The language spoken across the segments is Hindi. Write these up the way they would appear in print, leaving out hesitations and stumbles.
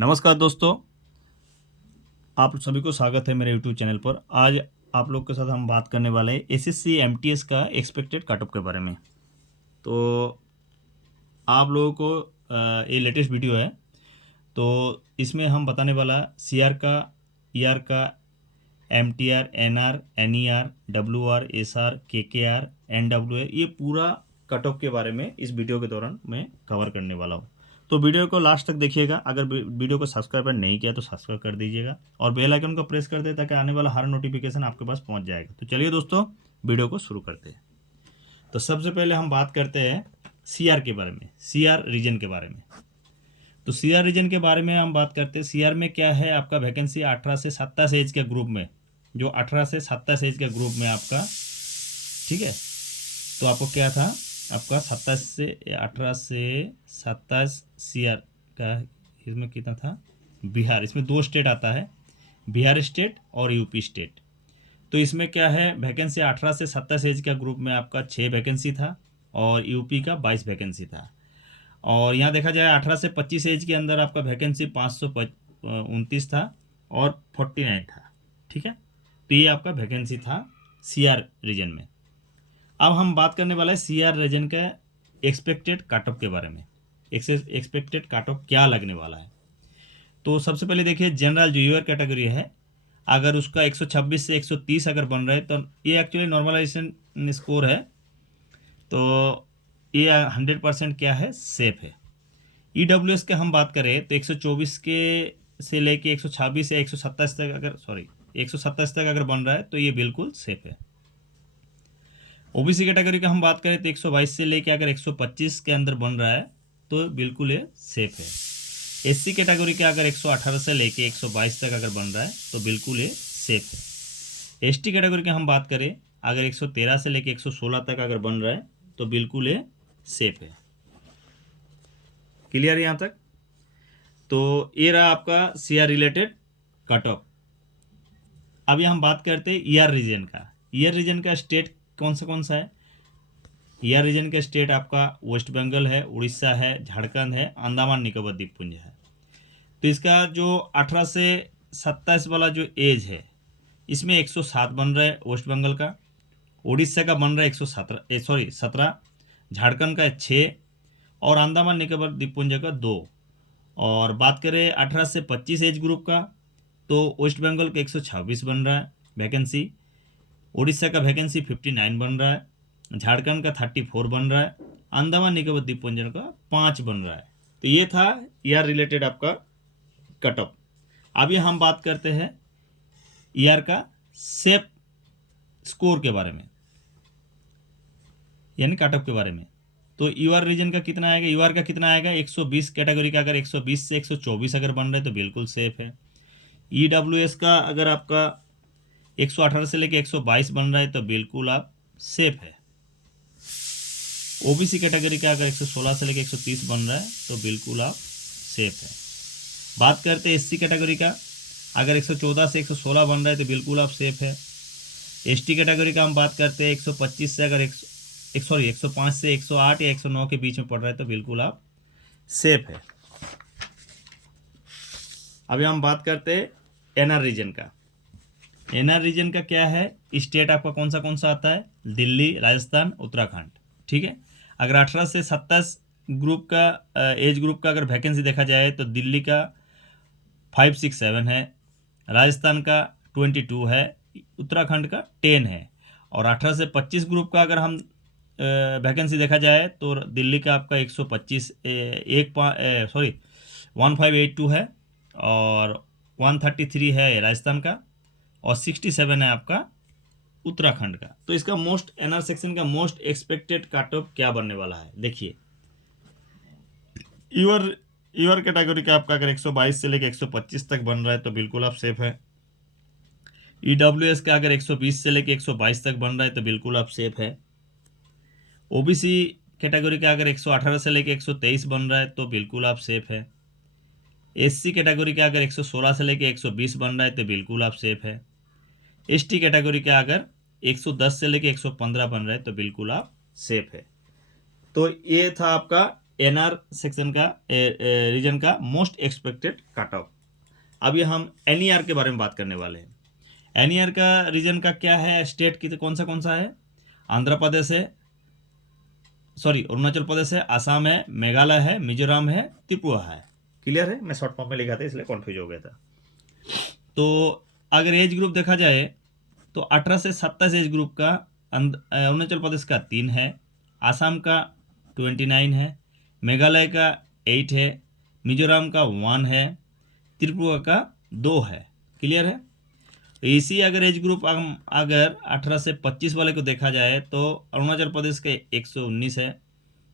नमस्कार दोस्तों, आप सभी को स्वागत है मेरे यूट्यूब चैनल पर। आज आप लोग के साथ हम बात करने वाले हैं एसएससी एमटीएस का एक्सपेक्टेड कट ऑफ के बारे में। तो आप लोगों को ये लेटेस्ट वीडियो है, तो इसमें हम बताने वाला सीआर का, ईआर का, MTR, NR, NER, WR, SR, KKR, NWA, ये पूरा कट ऑफ के बारे में इस वीडियो के दौरान मैं कवर करने वाला हूँ। तो वीडियो को लास्ट तक देखिएगा। अगर वीडियो को सब्सक्राइब नहीं किया तो सब्सक्राइब कर दीजिएगा और बेल आइकन को प्रेस कर दे ताकि आने वाला हर नोटिफिकेशन आपके पास पहुंच जाएगा। तो चलिए दोस्तों, वीडियो को शुरू करते हैं। तो सबसे पहले हम बात करते हैं सीआर के बारे में, सीआर रीजन के बारे में। तो सीआर रीजन के बारे में हम बात करते हैं। सीआर में क्या है, आपका वैकेंसी 18 से 27 एज के ग्रुप में, जो 18 से 27 एज के ग्रुप में आपका, ठीक है। तो आपको क्या था, आपका 27 से 18 से 27 सीआर का, इसमें कितना था, बिहार, इसमें दो स्टेट आता है, बिहार स्टेट और यूपी स्टेट। तो इसमें क्या है, वैकेंसी 18 से 27 एज का ग्रुप में आपका 6 वैकेंसी था और यूपी का 22 वैकेंसी था। और यहाँ देखा जाए 18 से 25 एज के अंदर आपका वैकेंसी 529 था और 49 था, ठीक है। तो ये आपका वैकेंसी था सीआर रीजन में। अब हम बात करने वाले हैं सीआर रीजन के एक्सपेक्टेड कट ऑफ के बारे में। एक्सपेक्टेड कट ऑफ क्या लगने वाला है। तो सबसे पहले देखिए, जनरल जो यूआर कैटेगरी है, अगर उसका 126 से 130 अगर बन रहा है तो ये एक्चुअली नॉर्मलाइजेशन स्कोर है, तो ये 100% क्या है, सेफ है। ईडब्ल्यूएस के हम बात करें तो 124 के से लेके 126 या 127 तक, अगर 127 तक अगर बन रहा है तो ये बिल्कुल सेफ है। ओबीसी कैटेगरी का हम बात करें तो 122 से लेके अगर 125 के अंदर बन रहा है तो बिल्कुल ये सेफ है। एससी कैटेगरी के अगर 118 से लेके 122 तक अगर बन रहा है तो बिल्कुल ये सेफ है। एसटी कैटेगरी की हम बात करें, अगर 113 से लेके 116 तक अगर बन रहा है तो बिल्कुल ये सेफ है। क्लियर है यहाँ तक। तो ये रहा आपका सीआर रिलेटेड कट ऑफ। अभी हम बात करते हैं ईआर रीजन का। ईआर रीजन का स्टेट कौन सा है। ईआर रीजन का स्टेट आपका वेस्ट बंगाल है, उड़ीसा है, झारखंड है, अंडमान निकोबार द्वीपपुंज है। तो इसका जो 18 से 27 वाला जो एज है, इसमें 107 बन रहा है वेस्ट बंगाल का, उड़ीसा का बन रहा है 17, झारखंड का 6 और अंडमान निकोबार द्वीपपुंज का 2। और बात करें 18 से 25 एज ग्रुप का, तो वेस्ट बंगाल का 126 बन रहा है वैकेंसी, उड़ीसा का वैकेंसी 59 बन रहा है, झारखंड का 34 बन रहा है, अंडमान निकोबार द्वीपपुंज का 5 बन रहा है। तो ये था ईआर रिलेटेड आपका कट ऑफ। अभी हम बात करते हैं ईआर का सेफ स्कोर के बारे में, यानी कट ऑफ के बारे में। तो यूआर रीजन का कितना आएगा, यूआर का कितना आएगा, 120 कैटेगरी का अगर 120 से 124 अगर बन रहा है तो बिल्कुल सेफ है। ईडब्ल्यूएस का अगर आपका 118 से लेके 122 बन रहा है तो बिल्कुल आप सेफ है। ओबीसी कैटेगरी का अगर 116 से लेके 130 बन रहा है तो बिल्कुल आप सेफ है। बात करते हैं एससी कैटेगरी का, अगर 114 से 116 बन रहा है तो बिल्कुल आप सेफ है। एसटी कैटेगरी का हम बात करते हैं 125 से अगर 105 से 108 या 109 के बीच में पड़ रहा है तो बिल्कुल आप सेफ है। अभी हम बात करते हैं एनआर रीजन का। एनआर रीजन का क्या है, स्टेट आपका कौन सा आता है, दिल्ली, राजस्थान, उत्तराखंड, ठीक है। अगर 18 से 27 ग्रुप का एज ग्रुप का अगर वैकेंसी देखा जाए तो दिल्ली का 567 है, राजस्थान का 22 है, उत्तराखंड का 10 है। और 18 से 25 ग्रुप का अगर हम वैकेंसी देखा जाए तो दिल्ली का आपका 125 1582 है और 133 है राजस्थान का और 67 है आपका उत्तराखंड का। तो इसका मोस्ट एनआर सेक्शन का मोस्ट एक्सपेक्टेड कट ऑफ क्या बनने वाला है, देखिए। यूआर कैटेगरी का आपका अगर 122 से लेकर 125 तक बन रहा है तो बिल्कुल आप सेफ है। ईडब्ल्यूएस का अगर 120 से लेकर 122 तक बन रहा है तो बिल्कुल आप सेफ है। ओबीसी कैटेगरी का अगर 118 से लेकर 123 बन रहा है तो बिल्कुल आप सेफ है। एससी कैटेगरी का अगर 116 से लेकर 120 बन रहा है तो बिल्कुल आप सेफ है। एसटी कैटेगरी का अगर 110 से लेकर 115 बन रहा है तो बिल्कुल आप सेफ है। तो ये था आपका एनआर सेक्शन का रीजन का मोस्ट एक्सपेक्टेड कट ऑफ। अभी हम एनईआर के बारे में बात करने वाले हैं। एनईआर का रीजन का क्या है, स्टेट की तो कौन सा है, आंध्र प्रदेश है, सॉरी अरुणाचल प्रदेश है, आसाम है, मेघालय है, मिजोरम है, त्रिपुरा है। क्लियर है, मैं शॉर्ट फॉर्म में लिखा था इसलिए कन्फ्यूज हो गया था। तो अगर एज ग्रुप देखा जाए तो 18 से 27 एज ग्रुप का अरुणाचल प्रदेश का 3 है, आसाम का 29 है, मेघालय का 8 है, मिजोरम का 1 है, त्रिपुरा का 2 है। क्लियर है। इसी अगर एज ग्रुप अगर 18 से 25 वाले को देखा जाए तो अरुणाचल प्रदेश के 119 है,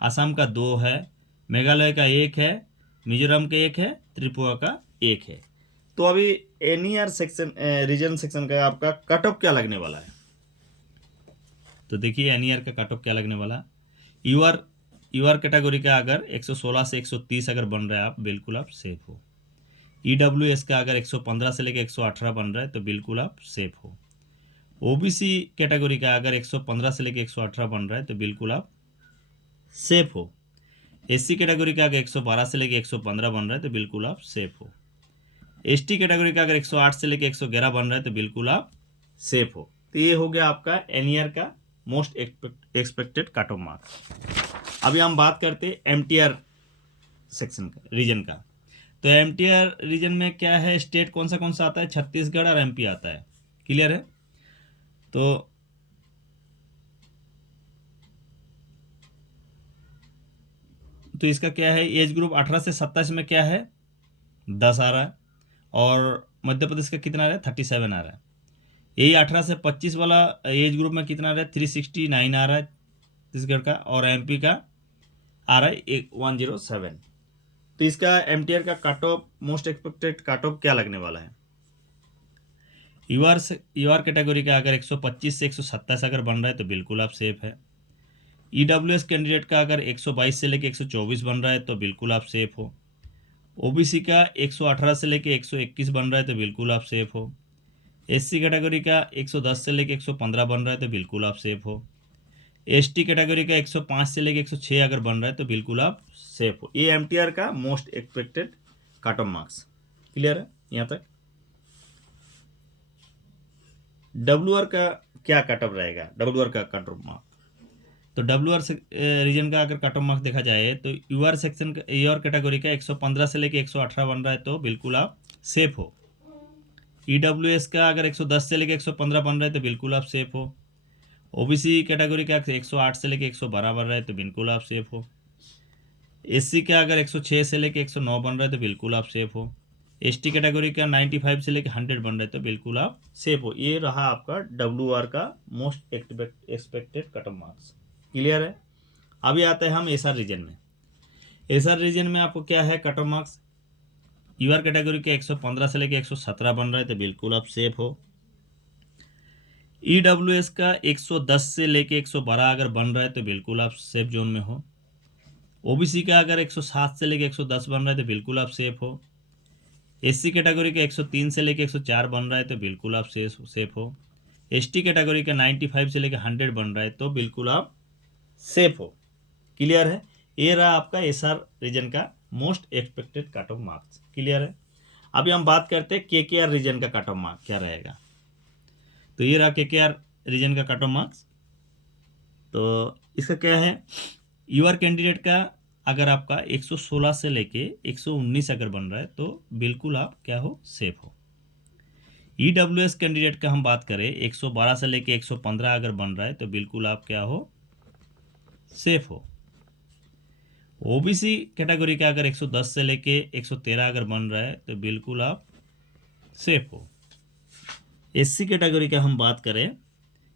आसाम का 2 है, मेघालय का 1 है, मिजोरम का 1 है, त्रिपुरा का 1 है। तो अभी एनईआर सेक्शन रीजन सेक्शन का आपका कट ऑफ क्या लगने वाला है, तो देखिए एनईआर का कट ऑफ क्या लगने वाला। यूआर कैटेगरी का अगर 116 से 130 अगर बन रहा है आप, बिल्कुल आप सेफ हो। ईडब्ल्यूएस का अगर 115 से लेकर 118 बन रहा है तो बिल्कुल आप सेफ हो। ओबीसी कैटेगरी का अगर 115 से लेकर 118 बन रहा है तो बिल्कुल आप सेफ हो। एससी कैटेगरी का अगर 112 से लेकर 115 बन रहा है तो बिल्कुल आप सेफ हो। एसटी कैटेगरी का अगर 108 से लेकर 111 बन रहा है तो बिल्कुल आप सेफ हो। तो ये हो गया आपका एनईआर का most expected cut off marks. अभी हम बात करते हैं एमटीआर सेक्शन का, रीजन का। तो एमटीआर रीजन में क्या है, स्टेट कौन सा आता है, छत्तीसगढ़ और एमपी आता है। क्लियर है। तो इसका क्या है, एज ग्रुप 18 से 27 में क्या है 10 आ रहा है, और मध्य प्रदेश का कितना आ रहा है 37 आ रहा है। यही 18 से 25 वाला एज ग्रुप में कितना आ रहा है 369 आ रहा है छत्तीसगढ़ का, और एमपी का आ रहा है 107। तो इसका एमटीआर का cut off most expected cut of क्या लगने वाला है। यूआर कैटेगरी का अगर 125 से 127 अगर बन रहा है तो बिल्कुल आप सेफ है। ईडब्ल्यूएस कैंडिडेट का अगर 122 से लेकर 124 बन रहा है तो बिल्कुल आप सेफ हो। ओबीसी का 118 से लेकर 121 बन रहा है तो बिल्कुल आप सेफ हो। एससी कैटेगरी का 110 से लेकर 115 बन रहा है तो बिल्कुल आप सेफ हो। एसटी कैटेगरी का 105 से लेकर 106 अगर बन रहा है तो बिल्कुल आप सेफ हो। ये एमटीआर का most expected cut off marks. Clear है यहाँ तक। डब्ल्यूआर का क्या कट ऑफ रहेगा, डब्ल्यूआर का कट ऑफ मार्क्स। तो डब्ल्यूआर रीजन का अगर कट ऑफ मार्क्स देखा जाए तो यूआर सेक्शन का यूआर कैटेगरी का 115 से लेकर 118 बन रहा है तो बिल्कुल आप सेफ हो। ईडब्ल्यूएस का अगर 110 से लेकर 115 बन रहा है तो बिल्कुल आप सेफ हो। ओबीसी कैटेगरी का 108 से लेकर 112 बन रहा है तो बिल्कुल आप सेफ हो। एससी का अगर 106 से लेकर 109 बन रहा है तो बिल्कुल आप सेफ हो। एसटी कैटेगरी का 95 से लेकर 100 बन रहा है तो बिल्कुल आप सेफ हो। ये रहा आपका डब्ल्यूआर का most expected cut off marks. Clear है। अभी आते हैं हम एसआर रीजन में। एसआर रीजन में आपको क्या है cut off marks. UR category के 115 से लेकर 117 बन रहा है तो बिल्कुल आप सेफ हो। ईडब्ल्यूएस का 110 से लेकर 112 अगर बन रहा है तो बिल्कुल आप सेफ जोन में हो। ओबीसी का अगर 107 से लेकर 110 बन रहा है तो बिल्कुल आप सेफ हो। एससी कैटेगरी का 103 से लेकर 104 बन रहा है तो बिल्कुल आप सेफ हो। एसटी कैटेगरी का 95 से लेकर 100 बन रहा है तो बिल्कुल आप सेफ हो। क्लियर है। ये रहा आपका एसआर रीजन का most expected cut off marks. Clear है। अभी हम बात करते हैं केकेआर रीजन का कट ऑफ मार्क्स क्या रहेगा। तो ये रहा केकेआर रीजन का कट ऑफ मार्क्स। तो इसका क्या है, यूआर कैंडिडेट का अगर आपका 116 से लेके 119 अगर बन रहा है तो बिल्कुल आप क्या हो सेफ हो। ईडब्ल्यूएस कैंडिडेट का हम बात करें 112 से लेके 115 अगर बन रहा है तो बिल्कुल आप क्या हो सेफ हो। ओबीसी कैटेगरी का अगर 110 से लेके 113 अगर बन रहा है तो बिल्कुल आप सेफ हो। एससी कैटेगरी का हम बात करें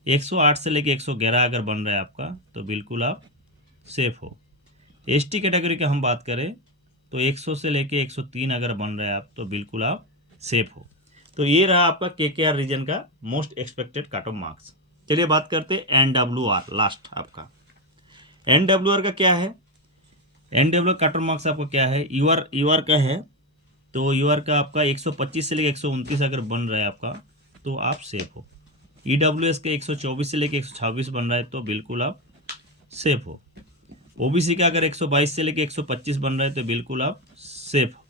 108 से लेके 111 अगर बन रहा है आपका तो बिल्कुल आप सेफ हो। एसटी कैटेगरी का हम बात करें तो 100 से लेके 103 अगर बन रहा है आप तो बिल्कुल आप सेफ हो। तो ये रहा आपका केकेआर रीजन का most expected cut off marks. चलिए बात करते हैं एनडब्ल्यूआर लास्ट आपका। एनडब्ल्यूआर का क्या है, एनडब्ल्यूआर कट ऑफ मार्क्स आपका क्या है, यूआर का है। तो यूआर का आपका 125 से लेकर 129 अगर बन रहा है आपका तो आप सेफ हो। ईडब्ल्यूएस के 124 से लेकर 126 बन रहा है तो बिल्कुल आप सेफ हो। ओबीसी का अगर 122 से लेके 125 बन रहा है तो बिल्कुल आप सेफ हो।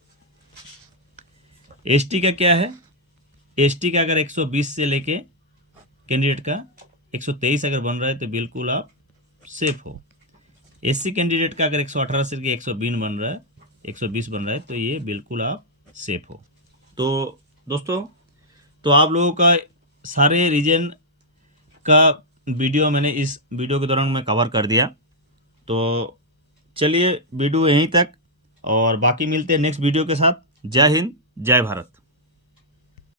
एसटी का क्या है, एसटी का अगर 120 से लेके कैंडिडेट का 123 अगर बन रहा है तो बिल्कुल आप सेफ हो। एससी कैंडिडेट का अगर 118 से लेके 120 बन रहा है, 120 बन रहा है तो ये बिल्कुल आप सेफ हो। तो दोस्तों, तो आप लोगों का सारे रीजन का वीडियो मैंने इस वीडियो के दौरान मैं कवर कर दिया। तो चलिए वीडियो यहीं तक, और बाकी मिलते हैं नेक्स्ट वीडियो के साथ। जय हिंद, जय भारत।